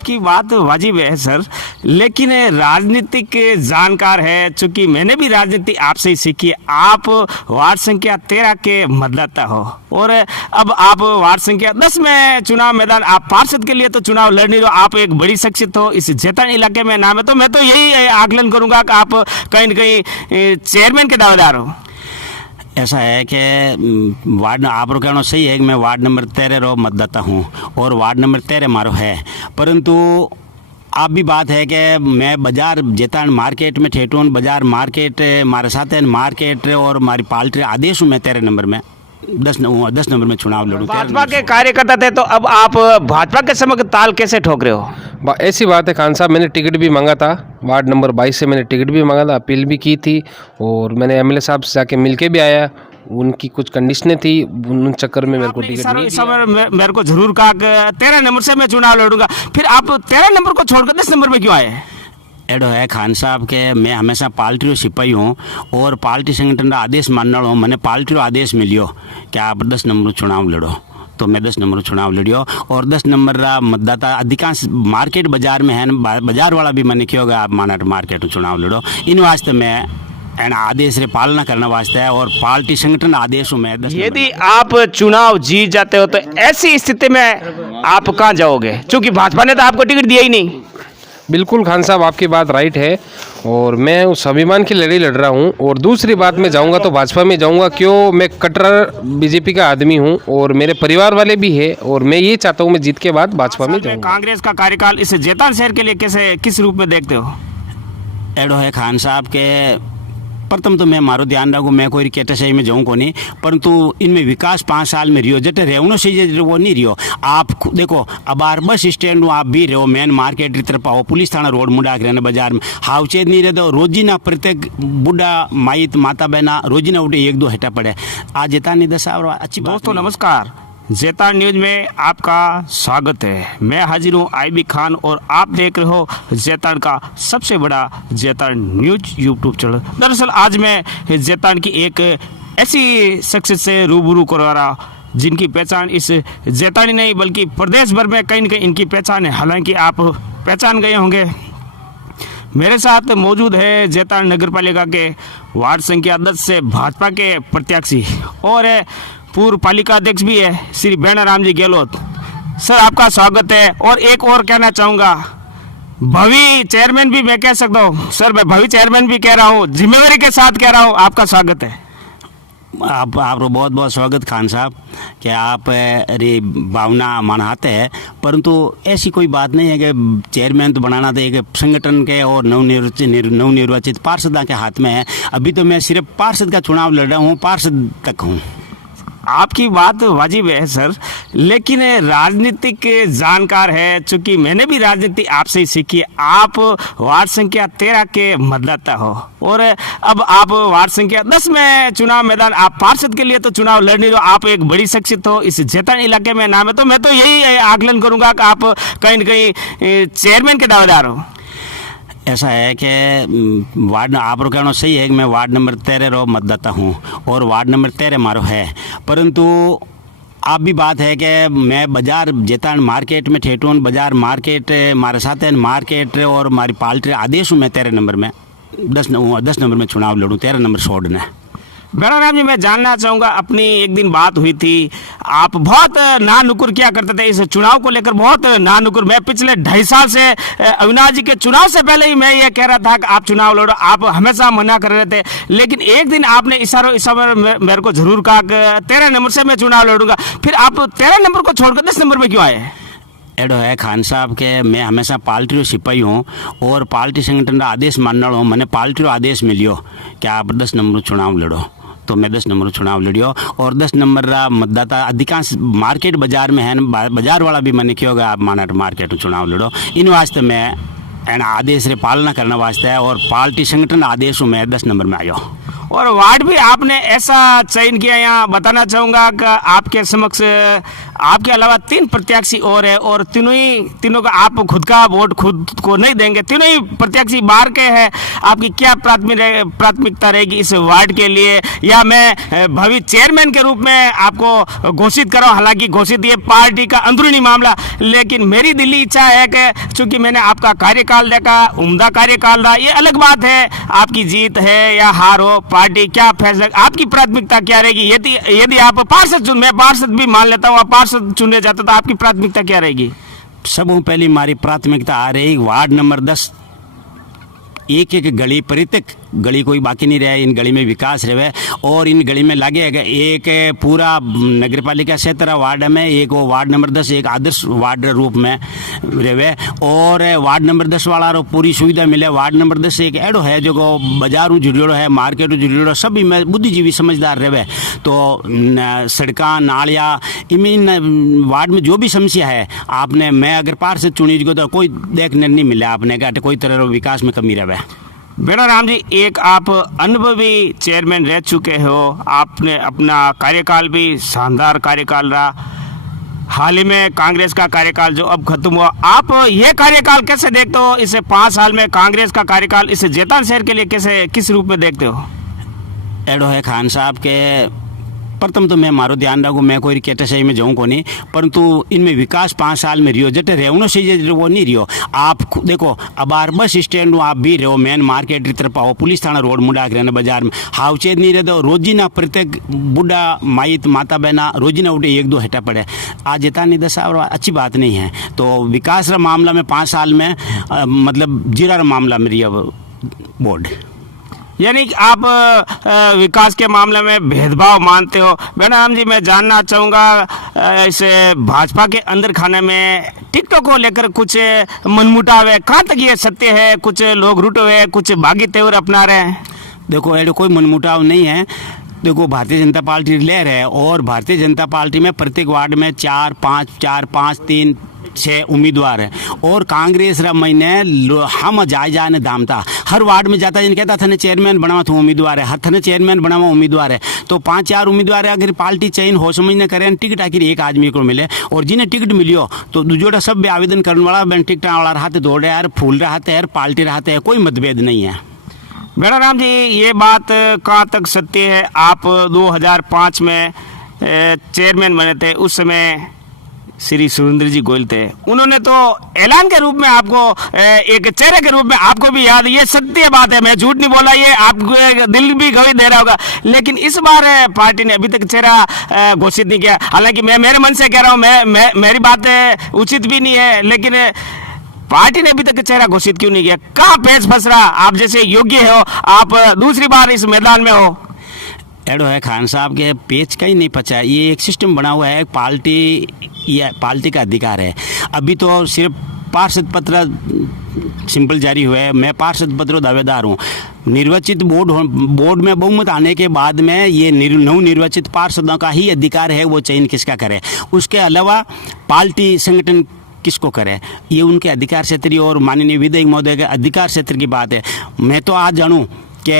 आपकी बात वाजिब है सर, लेकिन राजनीतिक जानकार है, चूंकि मैंने भी राजनीति आपसे ही सीखी है। आप वार्ड संख्या 13 के मतदाता हो और अब आप वार्ड संख्या 10 में चुनाव मैदान, आप पार्षद के लिए तो चुनाव लड़ नहीं रहे हो, आप एक बड़ी शख्सियत हो, इस जैतान इलाके में नाम है, तो मैं तो यही आकलन करूंगा कि आप कहीं न कहीं चेयरमैन के दावेदार हो। ऐसा है कि वार्ड आप कहना सही है कि मैं वार्ड नंबर 13 रो मतदाता हूँ और वार्ड नंबर 13 मारो है, परंतु आप भी बात है कि मैं बाजार जेतान मार्केट में ठेठून बाजार मार्केट मारे साथ है मार्केट और हमारी पाल्ट्री आदेश हूँ। मैं 13 नंबर में 10 नंबर में चुनाव लड़ूँ। भाजपा के कार्यकर्ता थे तो अब आप भाजपा के समक्ष ताल कैसे ठोक रहे हो? ऐसी बात है खान साहब, मैंने टिकट भी मांगा था वार्ड नंबर 22 से, मैंने टिकट भी मांगा था, अपील भी की थी और मैंने एमएलए साहब से जाके मिल के भी आया। उनकी कुछ कंडीशनें थी, उन चक्कर में मेरे को टिकट नहीं दिया। मेरे को जरूर कहा कि 13 नंबर से मैं चुनाव लड़ूंगा, फिर आप 13 नंबर को छोड़कर 10 नंबर में क्यों आए? एडो है खान साहब के मैं हमेशा पार्टी सिपाही हूँ और पार्टी संगठन का आदेश मानना हूँ। मैंने पार्टी आदेश मिलियो कि आप 10 नंबर चुनाव लड़ो, तो मैं 10 नंबर चुनाव लड़ियो और 10 नंबर रा मतदाता अधिकांश मार्केट बाजार में है, बाजार वाला भी मैंने क्यों आप माना मार्केट चुनाव लड़ो। इन वास्ते मैं आदेश रे पालना करने वास्ते है और पार्टी संगठन आदेश में 10 यदि आप चुनाव जीत जाते हो तो ऐसी स्थिति में आप कहाँ जाओगे, क्योंकि भाजपा ने तो आपको टिकट दिया ही नहीं। बिल्कुल खान साहब, आपकी बात राइट है और मैं उस अभिमान की लड़ाई लड़ रहा हूँ। और दूसरी बात, मैं जाऊँगा तो भाजपा में जाऊँगा, क्यों मैं कट्टर बीजेपी का आदमी हूँ और मेरे परिवार वाले भी है और मैं ये चाहता हूँ मैं जीत के बाद भाजपा में जाऊँगा। कांग्रेस का कार्यकाल इस जेतान शहर के लिए कैसे किस रूप में देखते हो? एडो है खान साहब के प्रथम तो मैं मारो ध्यान रखूँ, मैं कोई कैटेगरी में जाऊँ को नहीं, परंतु इनमें विकास 5 साल में रियो जटे रेवनो से वो नहीं रियो। आप देखो अब बस स्टैंड आप भी रहो, मेन मार्केट की तरफ आओ, पुलिस थाना रोड मुंडा रहने बाजार में हाउचेज नहीं रहे, तो रोजीना प्रत्येक बुढ़ा माइत माता बहना रोजीना उठे 1-2 हटा पड़े। आज जेता नहीं दशा और अच्छी दोस्तों नमस्कार, जेतान न्यूज में आपका स्वागत है। मैं हाजिर हूँ आईबी खान और आप देख रहे हो जेतान का सबसे बड़ा जेतान न्यूज यूट्यूब चैनल। दरअसल आज मैं जेतान की एक ऐसी शख्सियत से रूबरू करवा रहा जिनकी पहचान इस जेतानी नहीं बल्कि प्रदेश भर में कहीं न कहीं इनकी पहचान है, हालांकि आप पहचान गए होंगे। मेरे साथ मौजूद है जेतान नगर पालिका के वार्ड संख्या 10 से भाजपा के प्रत्याशी और पूर्व पालिका अध्यक्ष भी है श्री बेणाराम जी गहलोत। सर आपका स्वागत है। और एक और कहना चाहूँगा, भावी चेयरमैन भी मैं कह सकता हूँ सर, मैं भावी चेयरमैन भी कह रहा हूँ, जिम्मेवारी के साथ कह रहा हूँ, आपका स्वागत है। आपको बहुत बहुत स्वागत खान साहब कि आप रे भावना मनाते हैं, परंतु ऐसी कोई बात नहीं है कि चेयरमैन तो बनाना था एक संगठन के और नवनिर्वाचित पार्षद के हाथ में है। अभी तो मैं सिर्फ पार्षद का चुनाव लड़ रहा हूँ, पार्षद तक हूँ। आपकी बात वाजिब है सर, लेकिन राजनीतिक जानकार है, चूंकि मैंने भी राजनीति आपसे ही सीखी है। आप वार्ड संख्या 13 के मतदाता हो और अब आप वार्ड संख्या 10 में चुनाव मैदान, आप पार्षद के लिए तो चुनाव लड़ नहीं रहे हो, आप एक बड़ी शख्सियत हो, इस जैतान इलाके में नाम है, तो मैं तो यही आकलन करूंगा कि आप कहीं न कहीं चेयरमैन के दावेदार हो। ऐसा है कि वार्ड आप कहना सही है कि मैं वार्ड नंबर 13 रो मतदाता हूँ और वार्ड नंबर 13 मारो है, परंतु आप भी बात है कि मैं बाजार जेतान मार्केट में ठेठून बाजार मार्केट मारे साथ है मार्केट और हमारी पाल्ट्री आदेश हूँ। मैं 13 नंबर में 10 नंबर में चुनाव लड़ूँ, 13 नंबर छोड़ना। बेणाराम जी, मैं जानना चाहूँगा, अपनी एक दिन बात हुई थी, आप बहुत ना नुकुर किया करते थे इस चुनाव को लेकर, बहुत ना नुकुर। मैं पिछले 2.5 साल से अविनाश जी के चुनाव से पहले ही मैं ये कह रहा था कि आप चुनाव लड़ो, आप हमेशा मना कर रहे थे, लेकिन एक दिन आपने इशारों मेरे को जरूर कहा कि 13 नंबर से मैं चुनाव लड़ूंगा, फिर आप 13 नंबर को छोड़कर 10 नंबर में क्यों आए? एडो है खान साहब के मैं हमेशा पार्टी सिपाही हूँ और पार्टी संगठन का आदेश मानना हूँ। मैंने पार्टी आदेश मिलियो कि आप 10 नंबर चुनाव लड़ो, तो मैं 10 नंबर चुनाव लड़ियो और 10 नंबर रा मतदाता अधिकांश मार्केट बाजार में है, बाजार वाला भी मैंने क्यों आप माना मार्केट चुनाव लड़ो। इन वास्ते मैं आदेश रे पालना करने वास्ते है और पार्टी संगठन आदेश हूँ। मैं 10 नंबर में आयो। और वार्ड भी आपने ऐसा चयन किया, यहाँ बताना चाहूँगा कि आपके समक्ष आपके अलावा 3 प्रत्याशी और है, और तीनों का आप खुद का वोट खुद को नहीं देंगे, तीनों ही प्रत्याशी बाहर के हैं। आपकी क्या प्राथमिकता रहेगी इस वार्ड के लिए, या मैं भावी चेयरमैन के रूप में आपको घोषित कराऊं? हालांकि घोषित ये पार्टी का अंदरूनी मामला, लेकिन मेरी दिली इच्छा है कि चूंकि मैंने आपका कार्यकाल देखा, उम्दा कार्यकाल रहा, ये अलग बात है आपकी जीत है या हार हो, पार्टी क्या फैसला, आपकी प्राथमिकता क्या रहेगी? यदि आप पार्षद मैं पार्षद भी मान लेता हूँ, आप पार्षद चुने जाते तो आपकी प्राथमिकता क्या रहेगी? सबों पहली हमारी प्राथमिकता आ रही वार्ड नंबर 10, एक एक गली प्रत्येक गली कोई बाकी नहीं रहे, इन गली में विकास रहे और इन गली में लगे एक पूरा नगर पालिका क्षेत्र वार्ड में, एक वो वार्ड नंबर 10 एक आदर्श वार्ड रूप में रहे और वार्ड नंबर 10 वाला रो पूरी सुविधा मिले। वार्ड नंबर 10 एक एडो है जो बाजारू जुड़ियोड़ो है, मार्केट जुड़ियोड़ो, सभी में बुद्धिजीवी समझदार रहे, तो सड़का नालियाँ इन वार्ड में जो भी समस्या है आपने, मैं अगर पार्षद चुनी तो कोई देखने नहीं मिला आपने का कोई तरह विकास में कमी रहे। बेड़ा राम जी, एक आप अनुभवी चेयरमैन रह चुके हो, आपने अपना कार्यकाल भी शानदार कार्यकाल रहा, हाल ही में कांग्रेस का कार्यकाल जो अब खत्म हुआ, आप ये कार्यकाल कैसे देखते हो? इसे 5 साल में कांग्रेस का कार्यकाल इसे जैतान शहर के लिए कैसे किस रूप में देखते हो? एडो है खान साहब के प्रथम तो मैं मारो ध्यान रखूँ, मैं कोई कैटेगरी में जाऊँ को नहीं, परंतु इनमें विकास 5 साल में रियो जटे रेवनो से वो नहीं रियो। आप देखो अब आर बस स्टैंड आप भी रहो, मेन मार्केट की तरफ आओ, पुलिस थाना रोड मुड़ा रहने बाजार में हाउचेद नहीं रहे, तो रोजी ना प्रत्येक बुढ़ा माइत माता बहना रोजी ना उठे 1-2 हटा पड़े, आज जता नहीं दसा और अच्छी बात नहीं है। तो विकास का मामला में 5 साल में मतलब जीरा मामला में रिया बोर्ड, यानी कि आप विकास के मामले में भेदभाव मानते हो। बेनाम जी, मैं जानना चाहूँगा इस भाजपा के अंदर खाने में टिकटों को लेकर कुछ मनमुटाव है, कहाँ तक ये सत्य है? कुछ लोग रुटे हुए, कुछ बागी तेवर अपना रहे हैं। देखो ऐसा कोई मनमुटाव नहीं है। देखो भारतीय जनता पार्टी ले रहे हैं और भारतीय जनता पार्टी में प्रत्येक वार्ड में 4-5-3-6 उम्मीदवार है और कांग्रेस रा महीने हम जाने दाम था, हर वार्ड में जाता जिन कहता था चेयरमैन बनावा तो उम्मीदवार है, हर थने चेयरमैन बनावा उम्मीदवार है, तो 5-4 उम्मीदवार है। अगर पार्टी चयन हो समझ न करें टिकट आखिर एक आदमी को मिले और जिन्हें टिकट मिलियो तो दूजोड़ा सब भी आवेदन करने वाला बहन टिकट वाला रहते दौड़े यार फूल रहते हैं पार्टी रहते हैं, कोई मतभेद नहीं है। बेड़ा राम जी, ये बात कहाँ तक सत्य है? आप 2005 में चेयरमैन बने थे, उस समय श्री सुरेंद्र जी गोयल थे, उन्होंने तो ऐलान के रूप में आपको एक चेहरे के रूप में आपको भी याद, ये सत्य बात है, मैं झूठ नहीं बोला, ये आपको दिल भी गवाही दे रहा होगा। लेकिन इस बार पार्टी ने अभी तक चेहरा घोषित नहीं किया। हालांकि मैं मेरे मन से कह रहा हूँ, मेरी बात उचित भी नहीं है, लेकिन पार्टी ने अभी तक चेहरा घोषित क्यों नहीं किया? कहाँ पेच फंस रहा? आप जैसे योग्य हो, आप दूसरी बार इस मैदान में हो। एडो है खान साहब के पेच का ही नहीं पचा, ये एक सिस्टम बना हुआ है, पार्टी या पार्टी का अधिकार है। अभी तो सिर्फ पार्षद पत्र सिंपल जारी हुआ है, मैं पार्षद पत्र दावेदार हूँ। निर्वाचित बोर्ड में बहुमत आने के बाद में ये नवनिर्वाचित पार्षदों का ही अधिकार है वो चयन किसका करे, उसके अलावा पार्टी संगठन किसको करे, ये उनके अधिकार क्षेत्र और माननीय विधायक महोदय के अधिकार क्षेत्र की बात है। मैं तो आज जानूँ कि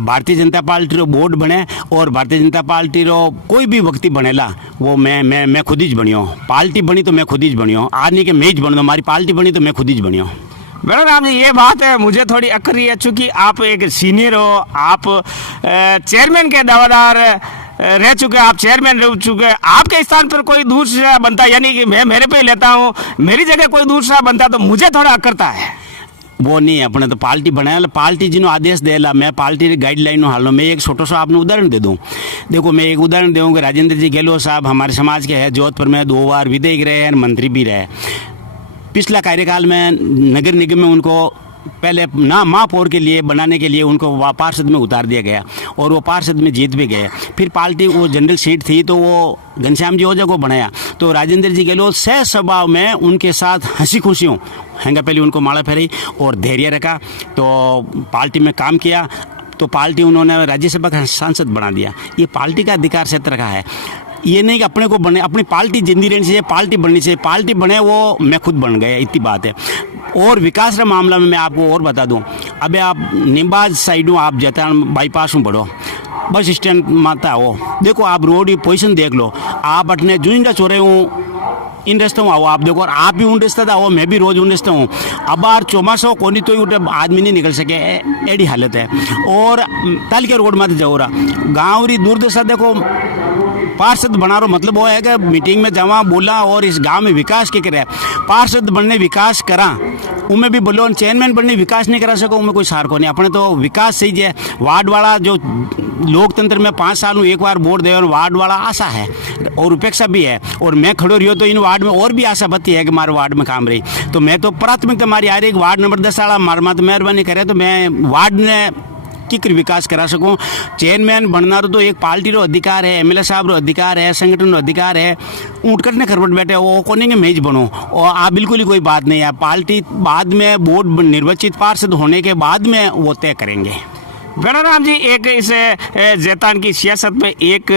भारतीय जनता पार्टी रो बोर्ड बने और भारतीय जनता पार्टी रो कोई भी व्यक्ति बनेला वो मैं खुद ही बनियो, पार्टी बनी तो मैं खुद ही बनियो, आज नहीं कि मैं ही बन दो, हमारी पार्टी बनी तो मैं खुद ही बनियो। बेड़ा राम जी, ये बात है मुझे थोड़ी अक्ल रही है, चूँकि आप एक सीनियर हो, आप चेयरमैन के दावेदार रह चुके, आप चेयरमैन रह चुके, आपके स्थान पर कोई दूसरा बनता, यानी कि मैं मेरे पे ही लेता हूँ, मेरी जगह कोई दूसरा बनता तो मुझे थोड़ा अकड़ता है। वो नहीं है, अपने तो पार्टी बनाया, पार्टी जिन्हों आदेश देला, मैं पार्टी की गाइडलाइन हाल मैं एक छोटा सा आपने उदाहरण दे दूं। देखो मैं एक उदाहरण दूंगा, राजेंद्र जी गहलोत साहब हमारे समाज के हैं, जोधपुर में 2 बार विधायक रहे हैं, मंत्री भी रहे। पिछला कार्यकाल में नगर निगम में उनको पहले ना महापौर के लिए बनाने के लिए उनको पार्षद में उतार दिया गया और वो पार्षद में जीत भी गए। फिर पार्टी वो जनरल सीट थी तो वो घनश्याम जी ओझा को बनाया, तो राजेंद्र जी गहलोत सह स्वभाव में उनके साथ हंसी खुशियों हैंगा पहले उनको माला फेरी और धैर्य रखा, तो पार्टी में काम किया, तो पार्टी उन्होंने राज्यसभा का सांसद बना दिया। ये पार्टी का अधिकार क्षेत्र का है। ये नहीं कि अपने को बने, अपनी पार्टी जिंदी रहनी चाहिए, पार्टी बननी चाहिए, पार्टी बने वो मैं खुद बन गया, इतनी बात है। और विकास का मामला में मैं आपको और बता दूं, अबे आप निम्बाज साइड हूँ, आप जैतान बाईपास हूँ बढ़ो, बस स्टैंड माता हो, देखो आप रोड की पोजीशन देख लो, आप अपने जुइंडा चोरे हूँ इन रास्ते में आओ आप देखो, और आप भी उन रास्ते आओ, मैं भी रोज उन रास्ते हूँ। अब बार चौमासो कोनी तो उठे आदमी नहीं निकल सके, एडी हालत है। और ताल के रोड मत जाओ रहा गाँव री दूर दशा देखो, पार्षद बना रहा मतलब वो है कि मीटिंग में जावा बोला और इस गांव में विकास के करे, पार्षद बनने विकास करा उनमें भी बोलो, चेयरमैन बनने विकास नहीं करा सको उनमें कोई सार को नहीं। अपने तो विकास सही है, वार्ड वाला जो लोकतंत्र में 5 साल हूँ एक बार वोट दे, और वार्ड वाला आशा है और उपेक्षा भी है, और मैं खड़ो रही हो तो इन वार्ड में और भी आशा बत्ती है कि हमारे वार्ड में काम रही। तो मैं तो प्राथमिकता हमारी आ रही वार्ड नंबर 10 वाला मार मत मेहरबानी करे तो मैं वार्ड ने की विकास करा सकूँ। चेयरमैन बनना तो एक पार्टी रो अधिकार है, एमएलए साहब रो अधिकार है, संगठन रो अधिकार है, उठकर ने खरबट बैठे वो कोने के मेज बनो, और आप बिल्कुल ही कोई बात नहीं है। पार्टी बाद में बोर्ड निर्वाचित पार्षद होने के बाद में वो तय करेंगे। गणाराम जी, एक इस जैतान की सियासत में एक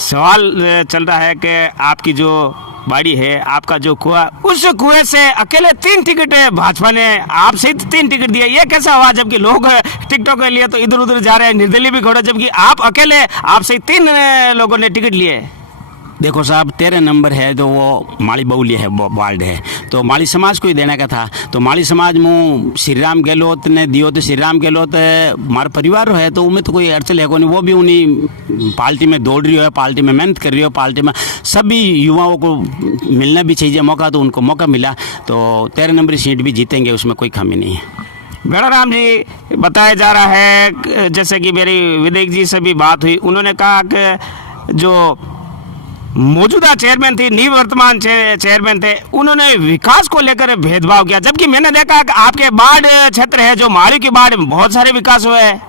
सवाल चल रहा है कि आपकी जो बाड़ी है, आपका जो कुआ, उस कुएं से अकेले 3 टिकट भाजपा ने आपसे 3 टिकट दिए, ये कैसा हुआ? जबकि लोग टिकटॉक के लिए तो इधर उधर जा रहे हैं, निर्दलीय भी खड़े, जबकि आप अकेले आपसे 3 लोगों ने टिकट लिए। देखो साहब, 13 नंबर है जो वो माली बहुल्य है वार्ड है, तो माली समाज को ही देने का था। तो माली समाज में श्री राम गहलोत ने दियो, तो श्री राम गहलोत हमारा परिवार है, तो उनमें तो कोई अड़चन है को नहीं, वो भी उन्हीं पार्टी में दौड़ रही हो, पार्टी में मेहनत कर रही हो, पार्टी में सभी युवाओं को मिलना भी चाहिए मौका, तो उनको मौका मिला, तो 13 नंबर सीट भी जीतेंगे, उसमें कोई कमी नहीं है। गणाराम जी, बताया जा रहा है, जैसे कि मेरी विधायक जी से भी बात हुई, उन्होंने कहा कि जो मौजूदा चेयरमैन थी, निवर्तमान चेयरमैन थे, उन्होंने विकास को लेकर भेदभाव किया, जबकि मैंने देखा कि आपके बाढ़ क्षेत्र है जो माली की बाढ़, बहुत सारे विकास हुए हैं।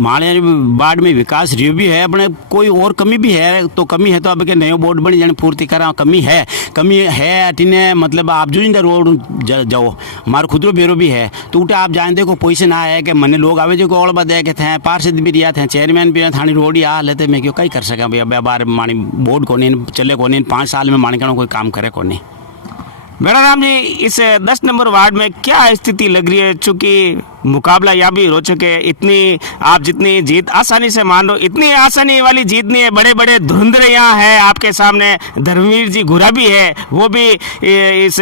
माले बाढ़ में विकास रियो भी है, अपने कोई और कमी भी है, तो कमी है तो अब के नए बोर्ड बनी जाने पूर्ति करा, कमी है अटीने मतलब आप जो इंदा रोड जाओ, हमारा खुदरो ब्यूरो भी है, तो उठे आप जानते को पोजिशन आ है कि मैंने लोग आवे जो को और बदे के थे, पार्षद भी रिया थे, चेयरमैन भी थानी रोड आ लेते, मैं क्यों कहीं कर सका भाई, अब बार मानी बोर्ड को नहीं चले को नहीं, 5 साल में मानी कोई काम करे को नहीं। गणाराम जी, इस 10 नंबर वार्ड में क्या स्थिति लग रही है? चूंकि मुकाबला या भी रोचक है, इतनी आप जितनी जीत आसानी से मान लो, इतनी आसानी वाली जीत नहीं है, बड़े बड़े धुंधले यहाँ है आपके सामने, धर्मवीर जी घुरा भी है, वो भी इस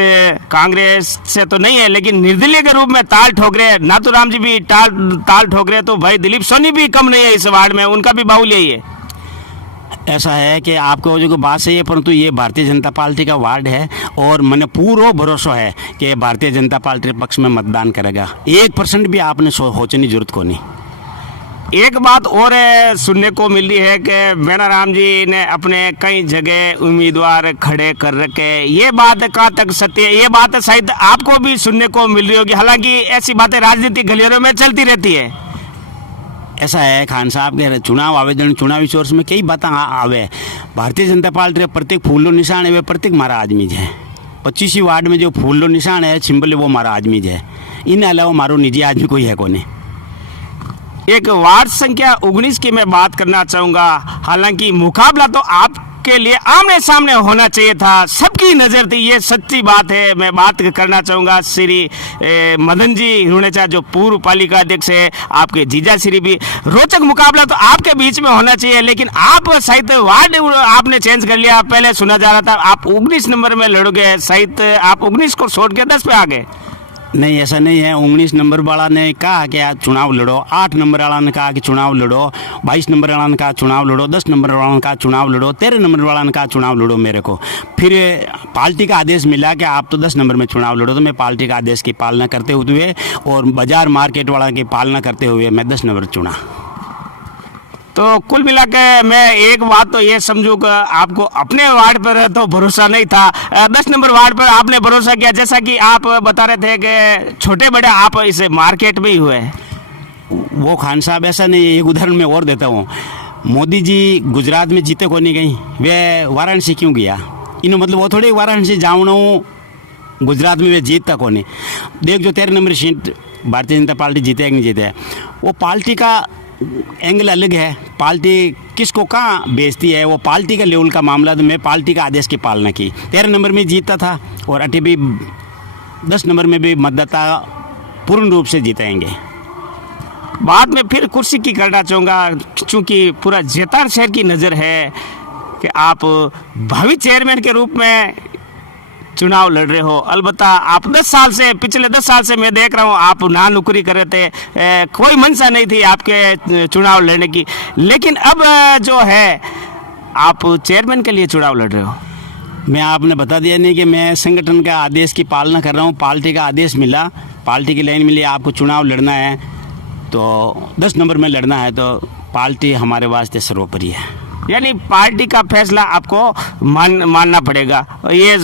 कांग्रेस से तो नहीं है, लेकिन निर्दलीय के रूप में ताल ठोक रहे हैं, नाथूराम जी भी ताल ठोक रहे हैं, तो भाई दिलीप सोनी भी कम नहीं है इस वार्ड में, उनका भी बाहुल यही है। ऐसा है कि आपको जो बात सही है, परंतु ये भारतीय जनता पार्टी का वार्ड है, और मैंने पूरा भरोसा है कि भारतीय जनता पार्टी के पक्ष में मतदान करेगा, 1% भी आपने सोचने की जरूरत को नहीं। एक बात और सुनने को मिल रही है कि गणाराम जी ने अपने कई जगह उम्मीदवार खड़े कर रखे, ये बात कहाँ तक सत्य है? ये बात शायद आपको भी सुनने को मिल रही होगी, हालांकि ऐसी बातें राजनीतिक गलियारों में चलती रहती है। ऐसा है खान साहब के चुनाव आवेदन, चुनावी सोर्स में कई बातें आवे, भारतीय जनता पार्टी प्रत्येक फूलो निशान है, प्रत्येक मारा आदमी है, 25 वार्ड में जो फूलो निशान है सिंबल वो मारा आदमी है, इन अलावा मारो निजी आदमी कोई है कौन। एक वार्ड संख्या 19 की मैं बात करना चाहूंगा, हालांकि मुकाबला तो आपके लिए आमने सामने होना चाहिए था, सबकी नजर थी, ये सच्ची बात है। मैं बात करना चाहूंगा श्री मदन जी रुणेचा, जो पूर्व पालिका अध्यक्ष है, आपके जीजा श्री भी, रोचक मुकाबला तो आपके बीच में होना चाहिए, लेकिन आप शायद वार्ड आपने चेंज कर लिया, पहले सुना जा रहा था आप 19 नंबर में लड़ोगे, शायद आप 19 को छोड़ के 10 पे आ गए। नहीं, ऐसा नहीं है, 19 नंबर वाला ने कहा कि आज चुनाव लड़ो, 8 नंबर वाला ने कहा कि चुनाव लड़ो, 22 नंबर वाला ने कहा चुनाव लड़ो, 10 नंबर वाला ने कहा चुनाव लड़ो, 13 नंबर वाला ने कहा चुनाव लड़ो मेरे को। फिर पार्टी का आदेश मिला कि आप तो 10 नंबर में चुनाव लड़ो, तो मैं पार्टी का आदेश की पालना करते हुए और बाजार मार्केट वाला की पालना करते हुए मैं 10 नंबर चुना। तो कुल मिला के मैं एक बात तो ये समझूँ कि आपको अपने वार्ड पर तो भरोसा नहीं था, 10 नंबर वार्ड पर आपने भरोसा किया, जैसा कि आप बता रहे थे कि छोटे बड़े आप इस मार्केट में ही हुए। वो खान साहब ऐसा नहीं है, एक उदाहरण मैं और देता हूँ, मोदी जी गुजरात में जीते को नहीं गई, वे वाराणसी क्यों गया? इन्हों मतलब वो थोड़ी वाराणसी जाऊँ गुजरात में वे जीतता को नहीं। देख जो 13 number seat Bharatiya Janata party जीते कि नहीं जीते, वो पार्टी का एंगल अलग है। पार्टी किसको कहाँ बेचती है, वो पार्टी का लेवल का मामला। तो मैं पार्टी का आदेश की पालना की, 13 नंबर में जीता था और अटे भी 10 नंबर में भी मतदाता पूर्ण रूप से जीतेंगे। बाद में फिर कुर्सी की करना चाहूँगा, चूँकि पूरा जैतान शहर की नज़र है कि आप भावी चेयरमैन के रूप में चुनाव लड़ रहे हो। अलबत्ता आप 10 साल से, पिछले 10 साल से मैं देख रहा हूँ आप ना नौकरी कर रहे थे, कोई मंशा नहीं थी आपके चुनाव लड़ने की, लेकिन अब जो है आप चेयरमैन के लिए चुनाव लड़ रहे हो। मैं आपने बता दिया नहीं कि मैं संगठन का आदेश की पालना कर रहा हूँ। पार्टी का आदेश मिला, पार्टी की लाइन मिली, आपको चुनाव लड़ना है तो 10 नंबर में लड़ना है, तो पार्टी हमारे वास्ते सर्वोपरि है। यानी पार्टी का फैसला आपको मानना पड़ेगा, ये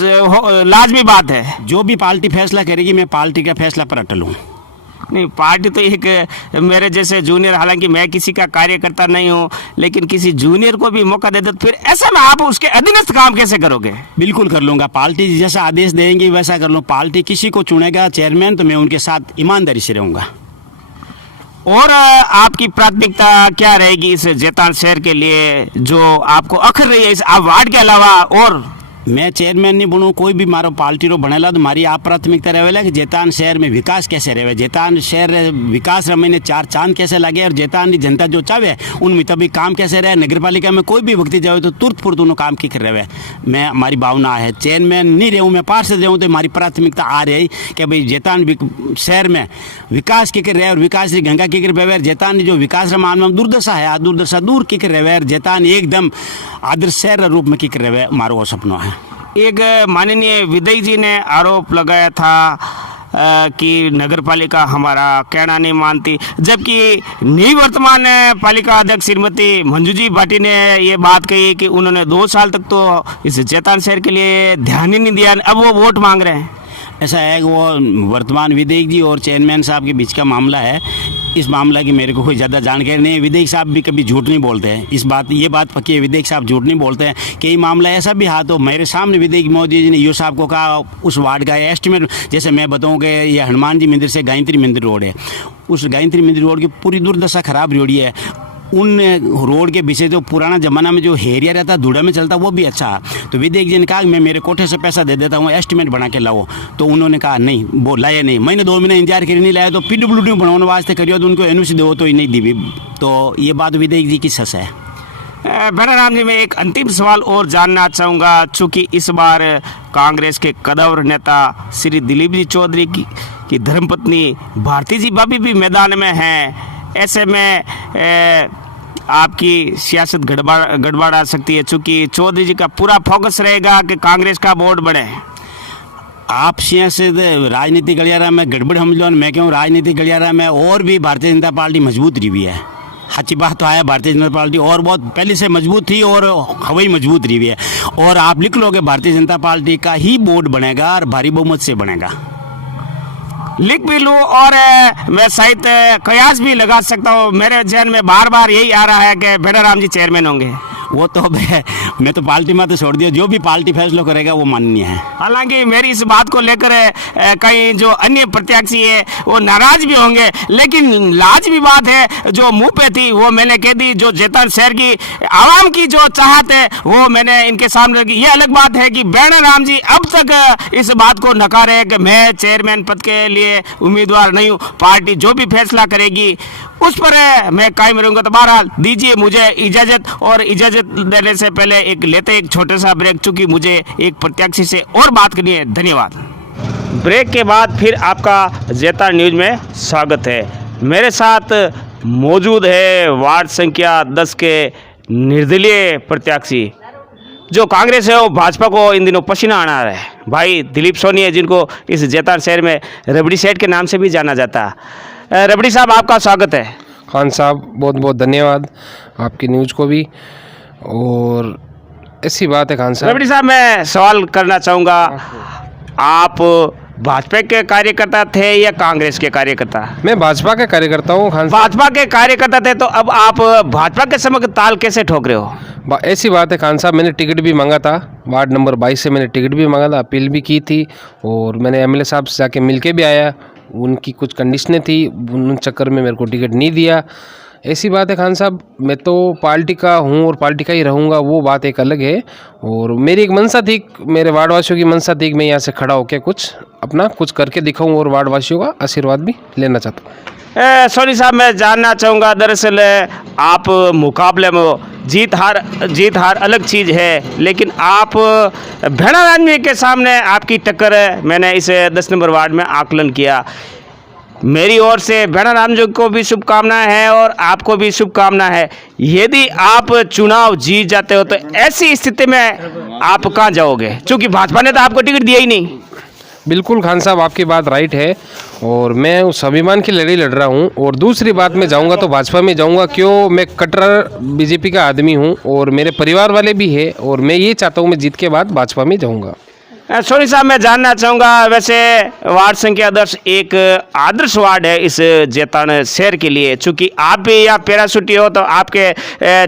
लाजमी बात है। जो भी पार्टी फैसला करेगी मैं पार्टी का फैसला पर अटल हूँ। नहीं, पार्टी तो एक मेरे जैसे जूनियर, हालांकि मैं किसी का कार्यकर्ता नहीं हूँ, लेकिन किसी जूनियर को भी मौका दे दो, फिर ऐसे में आप उसके अधीनस्थ काम कैसे करोगे? बिल्कुल कर लूँगा, पार्टी जैसा आदेश देंगी वैसा कर लूँ। पार्टी किसी को चुनेगा चेयरमैन तो मैं उनके साथ ईमानदारी से रहूँगा। और आपकी प्राथमिकता क्या रहेगी इस जैतान शहर के लिए जो आपको अखर रही है इस वार्ड के अलावा? और मैं चेयरमैन नहीं बनूँ, कोई भी मारो पार्टी रो बनेला तो मारी आप प्राथमिकता रहेला कि जैतान शहर में विकास कैसे रहे, जैतान शहर विकास रमे ने 4 चांद कैसे लगे और जैतान की जनता जो चाहे उन मुताबिक काम कैसे रहे। नगर पालिका में कोई भी व्यक्ति जाए तो तुरंत फुर्त उन्होंने काम की कर रहे। मैं हमारी भावना है चेयरमैन नहीं रहूँ, मैं पार्षद रहूँ, तो हमारी प्राथमिकता आ रही कि भाई जैतान शहर में विकास की कर रहे और विकास की गंगा की कर रहे। जैतान जो विकास मामला में दुर्दशा है, दुर्दशा दूर की कर रहे। जैतान एकदम आदर्श शहर रूप में की कर रहे, मारो वो सपना है। एक माननीय विधायक जी ने आरोप लगाया था कि नगर पालिका हमारा कहना नहीं मानती, जबकि निवर्तमान पालिका अध्यक्ष श्रीमती मंजू जी भाटी ने ये बात कही कि उन्होंने 2 साल तक तो इस जैतान शहर के लिए ध्यान ही नहीं दिया, अब वो वोट मांग रहे हैं। ऐसा है कि वो वर्तमान विधायक जी और चेयरमैन साहब के बीच का मामला है। इस मामला की मेरे को कोई ज़्यादा जानकारी नहीं है। विधायक साहब भी कभी झूठ नहीं बोलते हैं, ये बात पक्की है, विधायक साहब झूठ नहीं बोलते हैं। कई मामला ऐसा भी हाँ, तो मेरे सामने विधायक मोदी जी ने यो साहब को कहा उस वार्ड का एस्टिमेट, जैसे मैं बताऊँ कि ये हनुमान जी मंदिर से गायत्री मंदिर रोड है, उस गायत्री मंदिर रोड की पूरी दुर्दशा खराब रोड है। उन रोड के पीछे जो पुराना ज़माना में जो हेरिया रहता धूड़ा में चलता वो भी अच्छा है। तो विधायक जी ने कहा मैं मेरे कोठे से पैसा दे देता हूँ, एस्टिमेट बना के लाओ, तो उन्होंने कहा नहीं, वो लाया नहीं। मैंने 2 महीने इंतजार कर नहीं लाया, तो PWD बनाने वास्ते करियो तो उनको NOC दो तो ही नहीं दी। तो ये बात विधायक जी की सच है। बेनाराम जी, मैं एक अंतिम सवाल और जानना चाहूँगा, चूँकि इस बार कांग्रेस के कद्दावर नेता श्री दिलीप जी चौधरी की धर्मपत्नी भारती जी भाभी भी मैदान में हैं, ऐसे में आपकी सियासत गड़बड़ा सकती है, चूँकि चौधरी जी का पूरा फोकस रहेगा कि कांग्रेस का बोर्ड बढ़े। आप सियासत राजनीतिक गलियारा में गड़बड़ हम लो, मैं कहूँ राजनीतिक गलियारा में और भी भारतीय जनता पार्टी मजबूत रही हुई है। अच्छी बात तो है, भारतीय जनता पार्टी और बहुत पहले से मजबूत थी और हवाई मजबूत रही हुई है। और आप लिख लो कि भारतीय जनता पार्टी का ही बोर्ड बनेगा और भारी बहुमत से बनेगा। लिख भी लूँ और मैं शायद कयास भी लगा सकता हूँ, मेरे जहन में बार बार यही आ रहा है कि बेनाराम जी चेयरमैन होंगे। वो तो मैं तो पार्टी में तो छोड़ दिया, जो भी पार्टी फैसला करेगा वो माननीय है। हालांकि मेरी इस बात को लेकर कई जो अन्य प्रत्याशी है वो नाराज भी होंगे, लेकिन लाजमी बात है जो मुंह पे थी वो मैंने कह दी। जो जैतान शहर की आवाम की जो चाहत है वो मैंने इनके सामने रखी। ये अलग बात है कि बेनाराम जी अब तक इस बात को नकार है कि मैं चेयरमैन पद के लिए उम्मीदवार नहीं हूँ, पार्टी जो भी फैसला करेगी उस पर मैं कायम रहूंगा। तो बहरहाल दीजिए मुझे इजाज़त, और इजाज़त देने से पहले एक छोटा सा ब्रेक, चूँकि मुझे एक प्रत्याशी से और बात करनी है। धन्यवाद। ब्रेक के बाद फिर आपका जैतान न्यूज़ में स्वागत है। मेरे साथ मौजूद है वार्ड संख्या 10 के निर्दलीय प्रत्याशी, जो कांग्रेस है वो भाजपा को इन दिनों पसीना आना रहा है, भाई दिलीप सोनी है, जिनको इस जैतान शहर में रबड़ी सेठ के नाम से भी जाना जाता है। रबड़ी साहब, आपका स्वागत है। खान साहब, बहुत बहुत धन्यवाद आपकी न्यूज़ को भी। और ऐसी बात है खान साहब। रबड़ी साहब, मैं सवाल करना चाहूँगा, आप भाजपा के कार्यकर्ता थे या कांग्रेस के कार्यकर्ता? मैं भाजपा के कार्यकर्ता हूँ खान साहब। भाजपा के कार्यकर्ता थे, तो अब आप भाजपा के समक्ष ताल कैसे ठोक रहे हो? ऐसी बात है खान साहब, मैंने टिकट भी मांगा था, वार्ड नंबर 22 से मैंने टिकट भी मांगा था, अपील भी की थी, और मैंने MLA साहब से जाके मिल के भी आया। उनकी कुछ कंडीशनें थी, उन चक्कर में मेरे को टिकट नहीं दिया। ऐसी बात है खान साहब, मैं तो पार्टी का हूँ और पार्टी का ही रहूँगा, वो बात एक अलग है। और मेरी एक मंशा थी, मेरे वार्डवासियों की मंशा थी कि मैं यहाँ से खड़ा होकर कुछ अपना कुछ करके दिखाऊँ और वार्डवासियों का आशीर्वाद भी लेना चाहता हूँ। सोनी साहब, मैं जानना चाहूँगा, दरअसल आप मुकाबले में जीत हार अलग चीज़ है, लेकिन आप भेड़ा राजमी के सामने आपकी टक्कर है। मैंने इस 10 नंबर वार्ड में आकलन किया। मेरी ओर से भेड़ा राम जी को भी शुभकामनाएं हैं और आपको भी शुभकामनाएं है। यदि आप चुनाव जीत जाते हो तो ऐसी स्थिति में आप कहाँ जाओगे, क्योंकि भाजपा ने तो आपको टिकट दिया ही नहीं। बिल्कुल खान साहब, आपकी बात राइट है और मैं उस अभिमान की लड़ाई लड़ रहा हूँ। और दूसरी बात, मैं जाऊँगा तो भाजपा में जाऊँगा, क्यों, मैं कट्टर बीजेपी का आदमी हूँ और मेरे परिवार वाले भी है और मैं ये चाहता हूँ मैं जीत के बाद भाजपा में जाऊँगा। सोनी साहब, मैं जानना चाहूँगा, वैसे वार्ड संख्या 10 एक आदर्श वार्ड है इस जैतान शहर के लिए, चूँकि आप भी यहाँ पैराशूटी हो तो आपके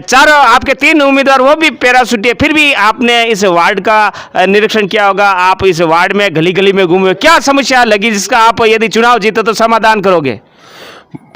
चारों आपके 3 उम्मीदवार वो भी पैराशूटी है, फिर भी आपने इस वार्ड का निरीक्षण किया होगा। आप इस वार्ड में गली गली में घूमे, क्या समस्या लगी जिसका आप यदि चुनाव जीते तो समाधान करोगे?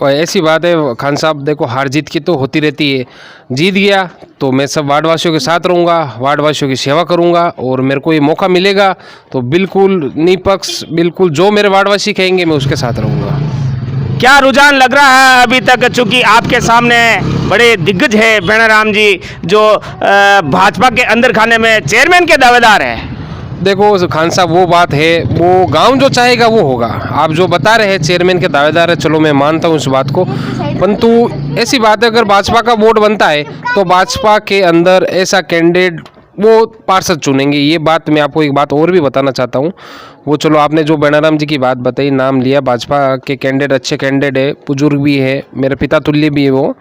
ऐसी बात है खान साहब, देखो हार जीत की तो होती रहती है। जीत गया तो मैं सब वार्डवासियों के साथ रहूँगा, वार्डवासियों की सेवा करूँगा और मेरे को ये मौका मिलेगा तो बिल्कुल निष्पक्ष, बिल्कुल जो मेरे वार्डवासी कहेंगे मैं उसके साथ रहूँगा। क्या रुझान लग रहा है अभी तक, चूँकि आपके सामने बड़े दिग्गज है भेड़ा राम जी, जो भाजपा के अंदर खाने में चेयरमैन के दावेदार है? देखो खान साहब, वो बात है, वो गांव जो चाहेगा वो होगा। आप जो बता रहे हैं चेयरमैन के दावेदार है, चलो मैं मानता हूँ उस बात को, परंतु ऐसी बात है अगर भाजपा का वोट बनता है तो भाजपा के अंदर ऐसा कैंडिडेट वो पार्षद चुनेंगे। ये बात मैं आपको एक बात और भी बताना चाहता हूँ। वो चलो आपने जो बेणाराम जी की बात बताई, नाम लिया, भाजपा के कैंडिडेट अच्छे कैंडिडेट है, बुजुर्ग भी है, मेरे पिता तुल्य भी है वो।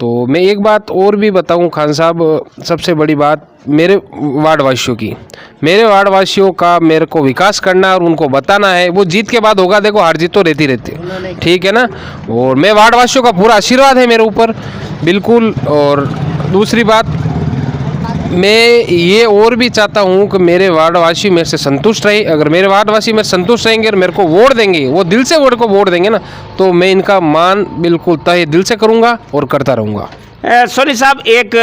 तो मैं एक बात और भी बताऊं खान साहब, सबसे बड़ी बात मेरे वार्डवासियों की, मेरे वार्डवासियों का मेरे को विकास करना और उनको बताना है। वो जीत के बाद होगा, देखो हार जीत तो रहती है, ठीक है ना। और मैं वार्डवासियों का पूरा आशीर्वाद है मेरे ऊपर, बिल्कुल। और दूसरी बात, मैं ये और भी चाहता हूँ कि मेरे वार्डवासी मेरे से संतुष्ट रहे। अगर मेरे वार्डवासी मेरे संतुष्ट रहेंगे और मेरे को वोट देंगे, वो दिल से वोट को वोट देंगे ना, तो मैं इनका मान बिल्कुल तहे दिल से करूँगा और करता रहूँगा। सोनी साहब, एक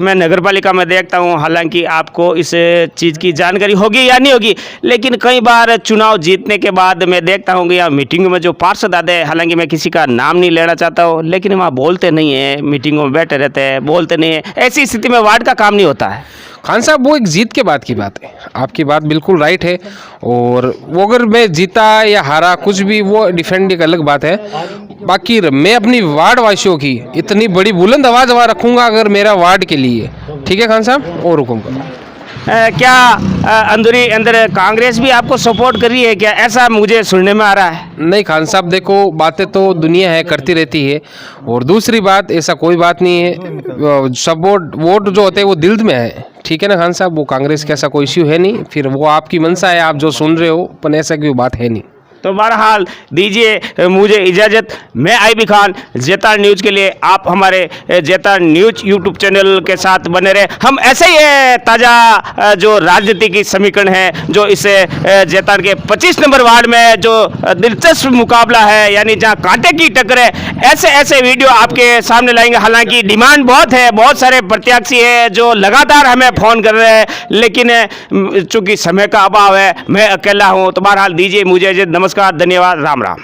मैं नगर पालिका में देखता हूँ, हालांकि आपको इस चीज़ की जानकारी होगी या नहीं होगी, लेकिन कई बार चुनाव जीतने के बाद मैं देखता हूँ कि यहाँ मीटिंग में जो पार्षद आते हैं, हालांकि मैं किसी का नाम नहीं लेना चाहता हूँ, लेकिन वहाँ बोलते नहीं है, मीटिंगों में बैठे रहते हैं, बोलते नहीं है। ऐसी स्थिति में वार्ड का काम नहीं होता है। खान साहब, वो एक जीत के बाद की बात है, आपकी बात बिल्कुल राइट है। और वो अगर मैं जीता या हारा कुछ भी, वो डिफेंड एक अलग बात है। बाकी मैं अपनी वार्ड वासियों की इतनी बड़ी बुलंद आवाज़ रखूँगा अगर मेरा वार्ड के लिए, ठीक है खान साहब, और हुक्म करो। क्या अंदर कांग्रेस भी आपको सपोर्ट कर रही है क्या, ऐसा मुझे सुनने में आ रहा है? नहीं खान साहब, देखो बातें तो दुनिया है करती रहती है, और दूसरी बात ऐसा कोई बात नहीं है। सपोर्ट वोट जो होते हैं वो दिल में है, ठीक है ना खान साहब। वो कांग्रेस का ऐसा कोई इश्यू है नहीं, फिर वो आपकी मंशा है, आप जो सुन रहे हो, पर ऐसा कोई बात है नहीं। तो बहरहाल दीजिए मुझे इजाज़त। मैं आईबी खान, जैतान न्यूज़ के लिए आप हमारे जैतान न्यूज़ यूट्यूब चैनल के साथ बने रहे। हम ऐसे ही ताज़ा जो राजनीति की समीकरण है, जो इस जैतान के 25 नंबर वार्ड में जो दिलचस्प मुकाबला है, यानी जहां कांटे की टक्कर है, ऐसे ऐसे वीडियो आपके सामने लाएंगे। हालांकि डिमांड बहुत है, बहुत सारे प्रत्याशी है जो लगातार हमें फ़ोन कर रहे हैं, लेकिन चूँकि समय का अभाव है, मैं अकेला हूँ। तो बहरहाल दीजिए मुझे नमस्कार, धन्यवाद, राम राम।